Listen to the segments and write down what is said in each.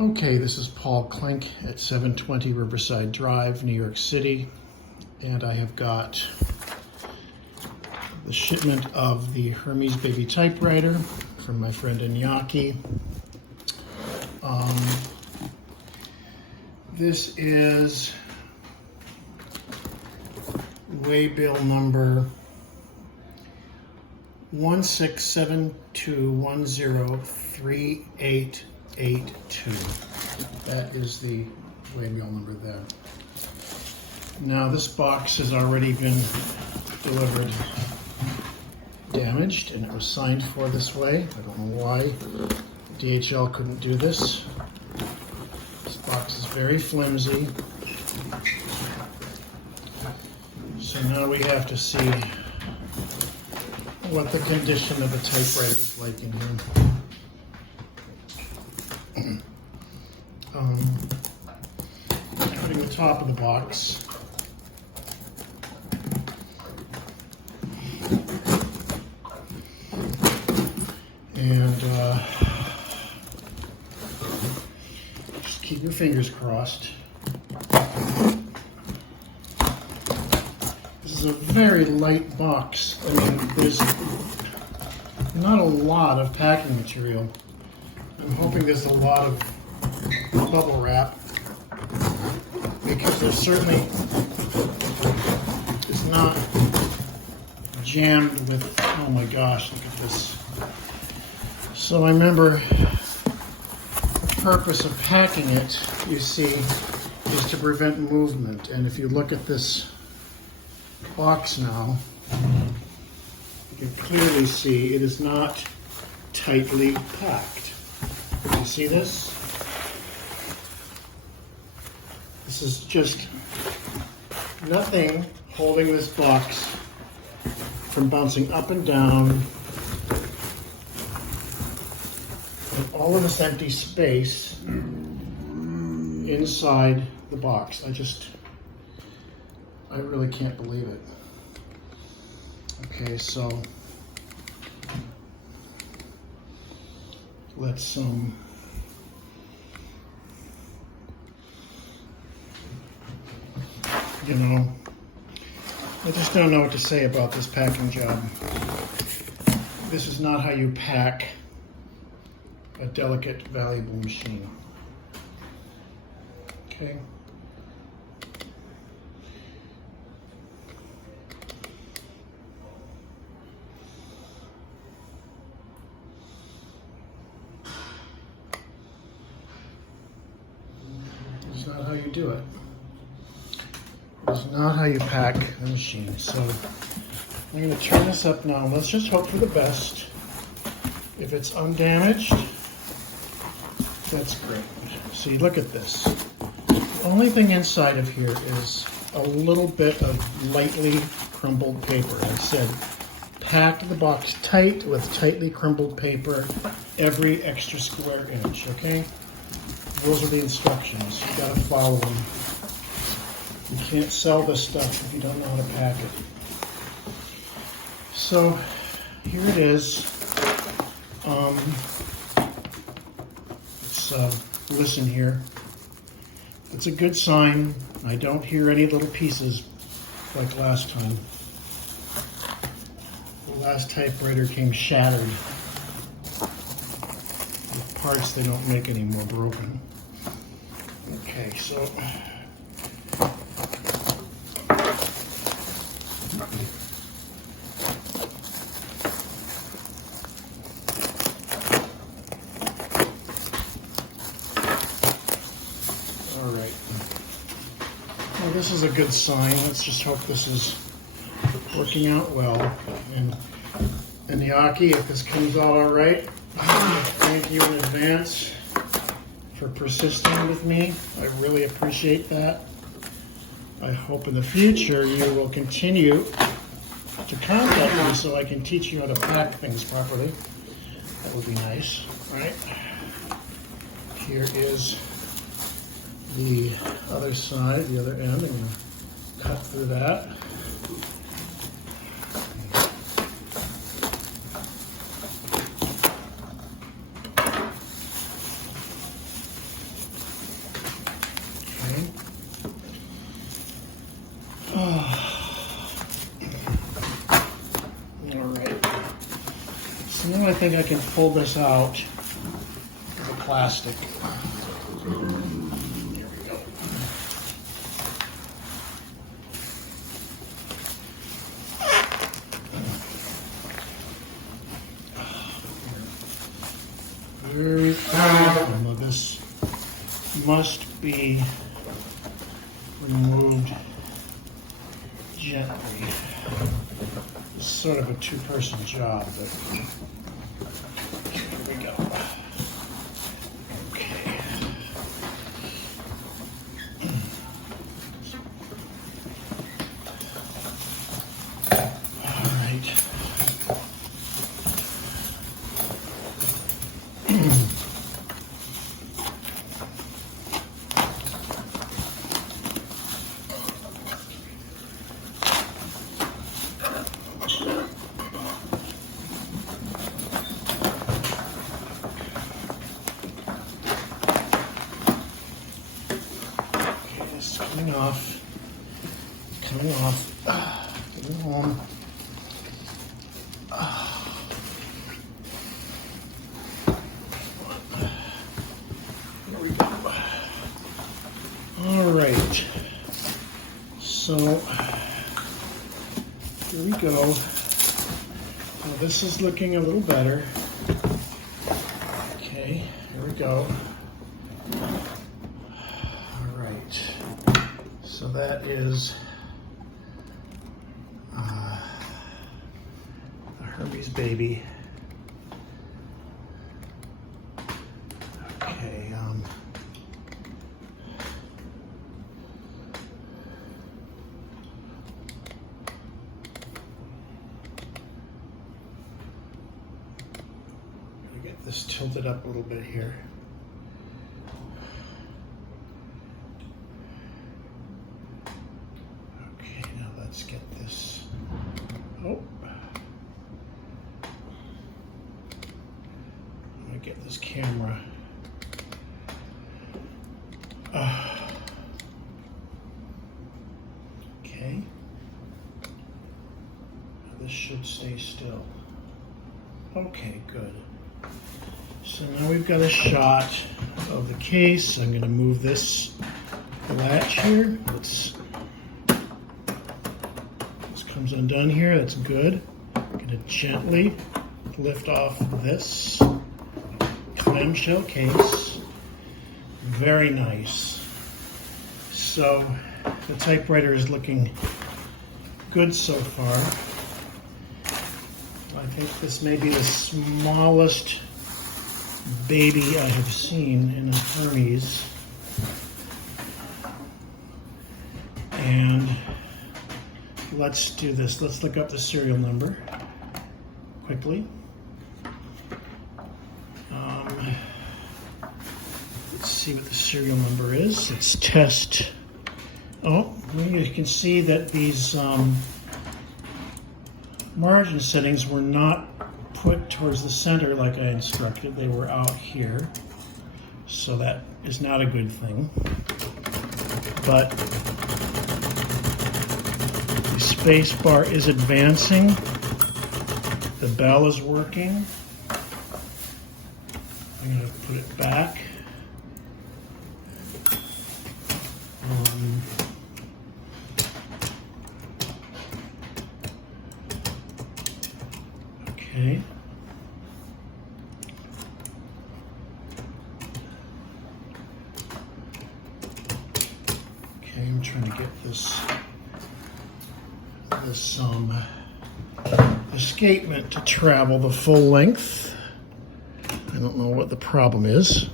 Okay, this is Paul Klink at 720 Riverside Drive, New York City, and I have got the shipment of the Hermès Baby typewriter from my friend Iñaki. This is waybill number 1672103882. That is the waybill number there. Now this box has already been delivered damaged, and it was signed for this way. I don't know why DHL couldn't do this. This box is very flimsy. So now we have to see what the condition of a typewriter is like in here. Putting the top of the box. And just keep your fingers crossed. This is a very light box. I mean, there's not a lot of packing material. I'm hoping there's a lot of bubble wrap, because there certainly is not jammed with, oh my gosh, look at this. So I remember the purpose of packing it, you see, is to prevent movement. And if you look at this box now, you can clearly see it is not tightly packed. You see this? This is just nothing holding this box from bouncing up and down. And all of this empty space inside the box. I really can't believe it. Okay, so let's you know, I just don't know what to say about this packing job. This is not how you pack a delicate, valuable machine. Okay. It's not how you do it. It's not how you pack a machine. So I'm going to turn this up now. Let's just hope for the best. If it's undamaged, that's great. See, look at this. The only thing inside of here is a little bit of lightly crumbled paper. I said, pack the box tight with tightly crumbled paper every extra square inch, okay? Those are the instructions. You gotta follow them. You can't sell this stuff if you don't know how to pack it. So here it is. Let's listen here. It's a good sign. I don't hear any little pieces like last time. The last typewriter came shattered with parts they don't make anymore, broken. Okay, so all right. Well, this is a good sign. Let's just hope this is working out well. And Iñaki, if this comes out all right, thank you in advance for persisting with me. I really appreciate that. I hope in the future you will continue to contact me so I can teach you how to pack things properly. That would be nice, right? Here is the other side, the other end. I'm going to cut through that. think I can pull this out of the plastic. Here we go. Very careful. This must be removed gently. It's sort of a two-person job, but here we go. Okay. All right. Coming off, getting home. There we go. All right, so here we go. Now this is looking a little better. Okay, here we go. So that is the Hermès Baby. Okay. Gonna get this tilted up a little bit here. Let's get this. Oh. I'm gonna get this camera. Okay. Now this should stay still. Okay, good. So now we've got a shot of the case. I'm gonna move this latch here. Comes undone here, that's good. I'm gonna gently lift off this clamshell case. Very nice. So the typewriter is looking good so far. I think this may be the smallest baby I have seen in a Hermès. And let's do this. Let's look up the serial number quickly. Let's see what the serial number is. It's test. Oh, you can see that these margin settings were not put towards the center like I instructed. They were out here. So that is not a good thing. But the space bar is advancing. The bell is working. I'm going to put it back. Okay. Okay, I'm trying to get this escapement to travel the full length. I don't know what the problem is.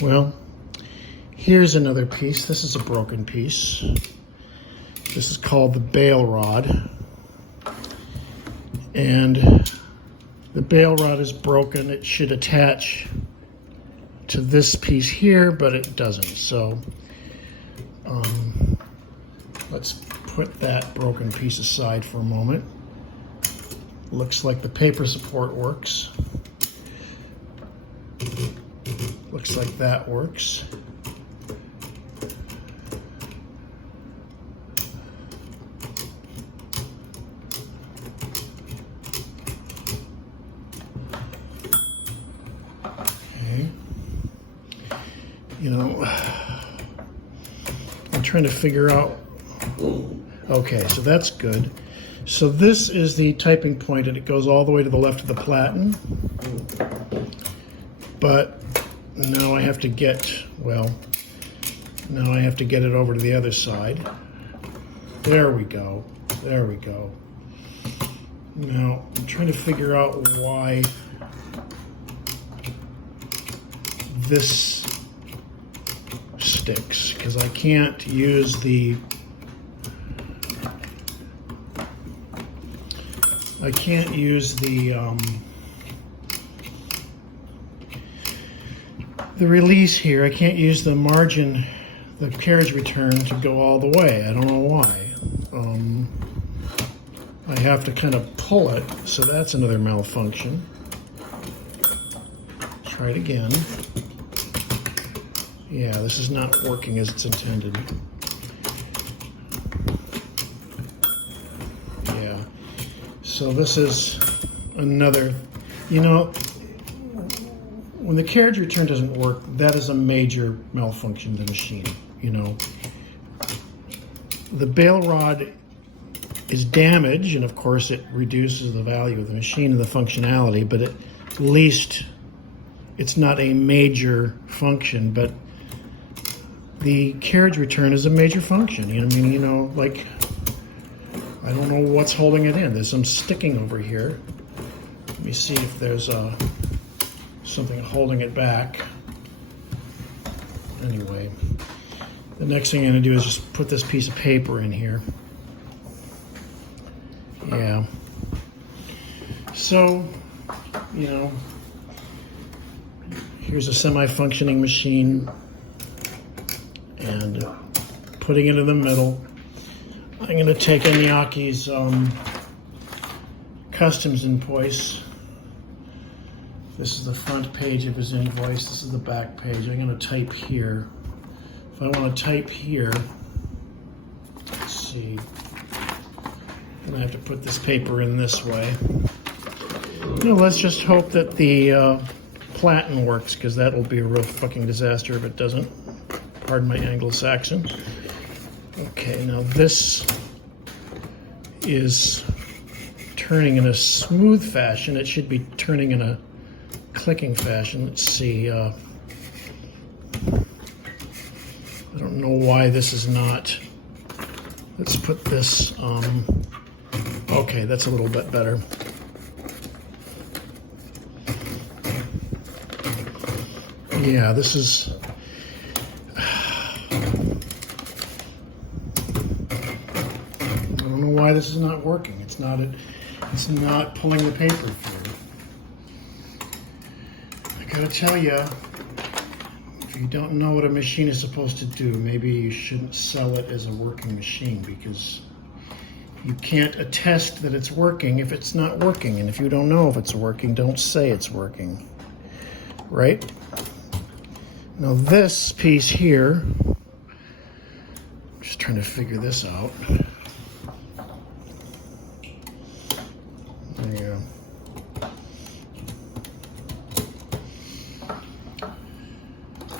Well, here's another piece. This is a broken piece. This is called the bail rod. And the bail rod is broken. It should attach to this piece here, but it doesn't. So let's put that broken piece aside for a moment. Looks like the paper support works. Looks like that works. You know, I'm trying to figure out. Okay, so that's good. So this is the typing point, and it goes all the way to the left of the platen. But now I have to get, well, now I have to get it over to the other side. There we go. There we go. Now, I'm trying to figure out why this sticks, because I can't use the release here. I can't use the margin, the carriage return to go all the way. I don't know why. I have to kind of pull it, so that's another malfunction. Try it again. Yeah, this is not working as it's intended. Yeah. So this is another, you know, when the carriage return doesn't work, that is a major malfunction of the machine, you know. The bail rod is damaged, and of course it reduces the value of the machine and the functionality, but at least it's not a major function. But the carriage return is a major function. You know what I mean? You know, like, I don't know what's holding it in. There's some sticking over here. Let me see if there's something holding it back. Anyway, the next thing I'm going to do is just put this piece of paper in here. Yeah. So, you know, here's a semi-functioning machine, and putting it in the middle. I'm going to take Inyaki's customs invoice. This is the front page of his invoice. This is the back page. I'm going to type here. If I want to type here, let's see. I'm going to have to put this paper in this way. You know, let's just hope that the platen works, because that will be a real fucking disaster if it doesn't. Pardon my Anglo-Saxon. Okay, now this is turning in a smooth fashion. It should be turning in a clicking fashion. Let's see. I don't know why this is not. Let's put this. Okay, that's a little bit better. Yeah, this is. I don't know why this is not working. It's not. It's not pulling the paper through. I gotta tell you, if you don't know what a machine is supposed to do, maybe you shouldn't sell it as a working machine, because you can't attest that it's working if it's not working. And if you don't know if it's working, don't say it's working. Right? Now this piece here, I'm just trying to figure this out. There you go.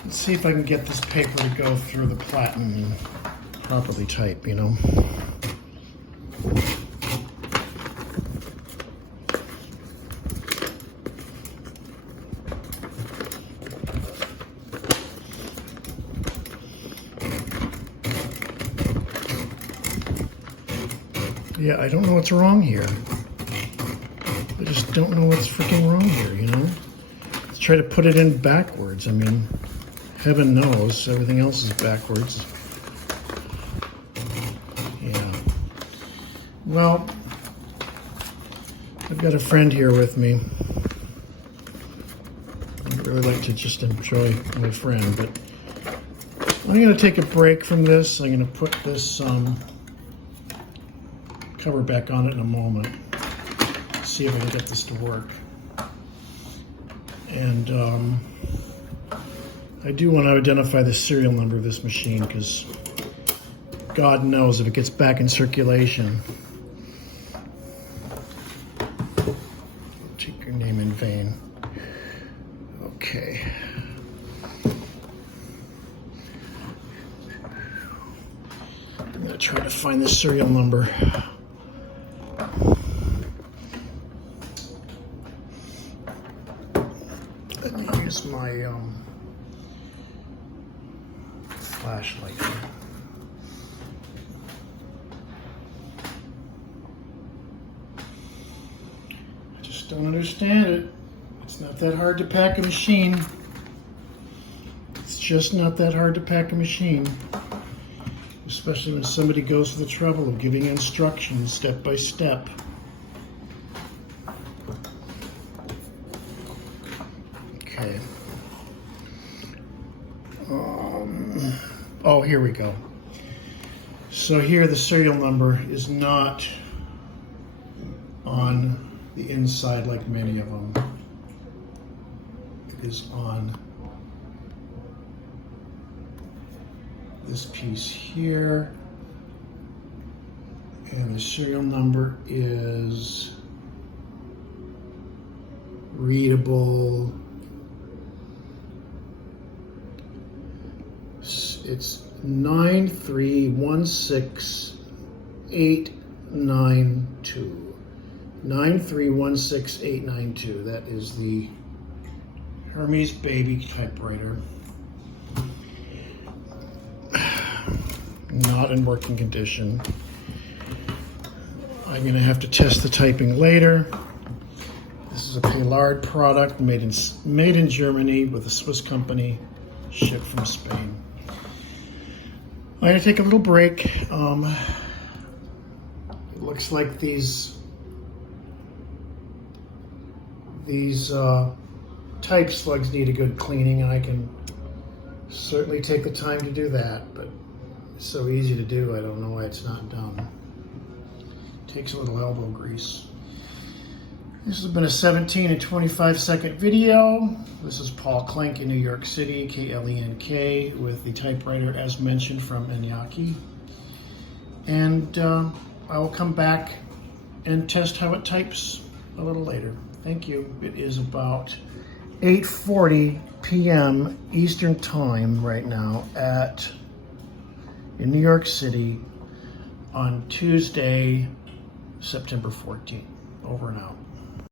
Let's see if I can get this paper to go through the platen and properly type, you know. Yeah, I don't know what's wrong here. I just don't know what's freaking wrong here, you know? Let's try to put it in backwards. I mean, heaven knows everything else is backwards. Yeah. Well, I've got a friend here with me. I'd really like to just enjoy my friend, but I'm going to take a break from this. I'm going to put this cover back on it in a moment. See if I can get this to work. And I do want to identify the serial number of this machine, because God knows if it gets back in circulation. Take your name in vain. Okay. try to find the serial number. Let me use my flashlight here. I just don't understand it. It's not that hard to pack a machine. It's just not that hard to pack a machine. Especially when somebody goes to the trouble of giving instructions step by step. Okay. Oh, here we go. So here the serial number is not on the inside like many of them. It is on this piece here, and the serial number is readable. It's 9316892. 9316892. That is the Hermès Baby typewriter. Not in working condition. I'm going to have to test the typing later. This is a Paillard product made in Germany with a Swiss company, shipped from Spain. I'm going to take a little break. It looks like these type slugs need a good cleaning, and I can certainly take the time to do that, but it's so easy to do, I don't know why it's not done. Takes a little elbow grease. This has been a 17 and 25 second video. This is Paul Klink in New York City, KLENK, with the typewriter as mentioned from Enyaki. And I will come back and test how it types a little later. Thank you. It is about 8:40 p.m. Eastern Time right now in New York City on Tuesday, September 14th. Over and out.